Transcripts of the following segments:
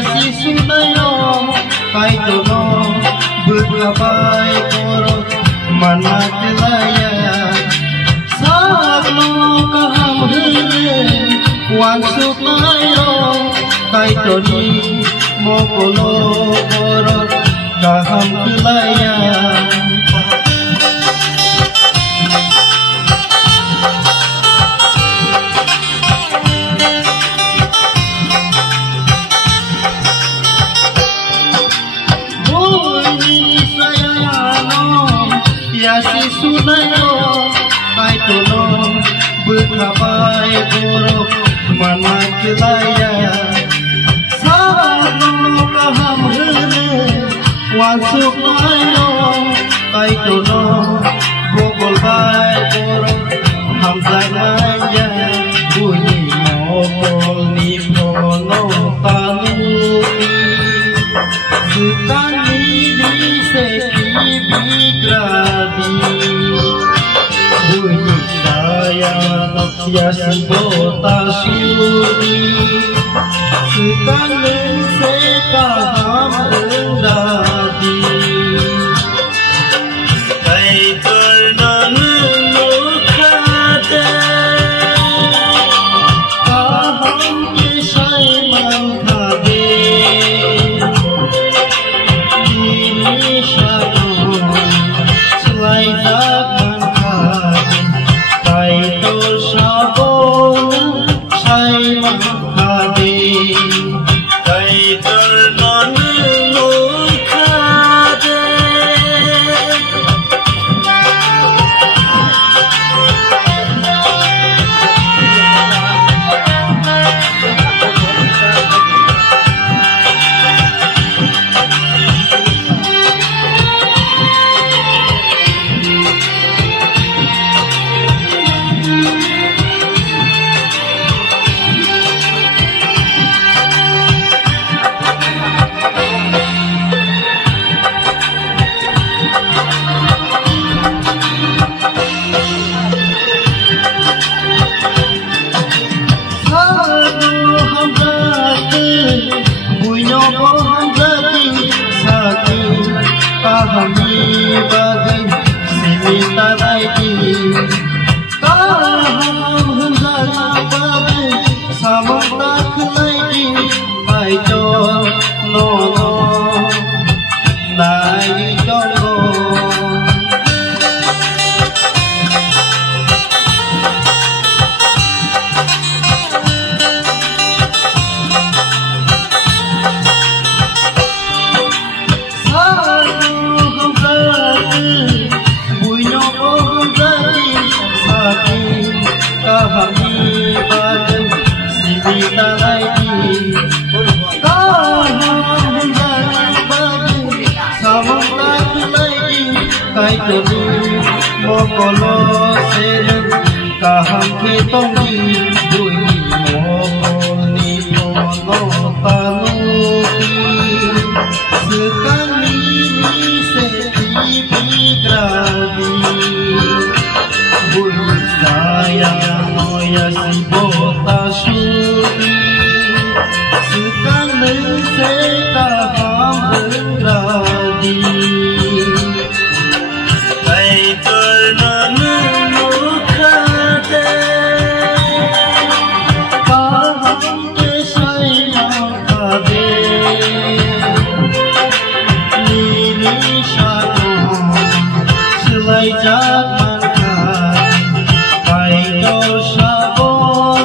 Sisunayo kay tono berkapai koro mana kelaya sablo kahamre wan sunayo kay toni mokolo koro kaham kelaya Sisunayo kay tono berkapai koro mana kelaya sablo kahamre wasuk ayo kay tono bogol bay koro hamzanya bunyi mokol ni pono tanuni sekali diseki bigradi bunyi saya noksiasi bota suri sekali sekaham rendadi kay ternan nukade kaham kisay mangkade ini syarun selai dagan kade kay tol sabon say mangkade kay ternan nukade kahami bagay simita laiti kaham hendala bagay samontak laiti paito nono nai jongo kahami bagay simita laiti kaham hendala bagay samontak laiti kay tono mokolo seren kaham ketongi bunyi mokol ni pono tanuki sekali diseki bigradi bunyi saya noyasi bota suri sekali sekaham rengradi kay ternan nukade kaham kesay mangkade nini syarun selai jaman sabon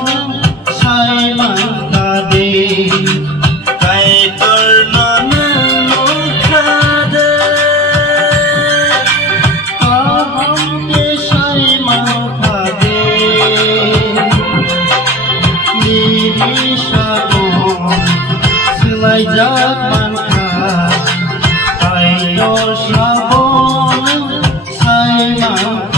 imam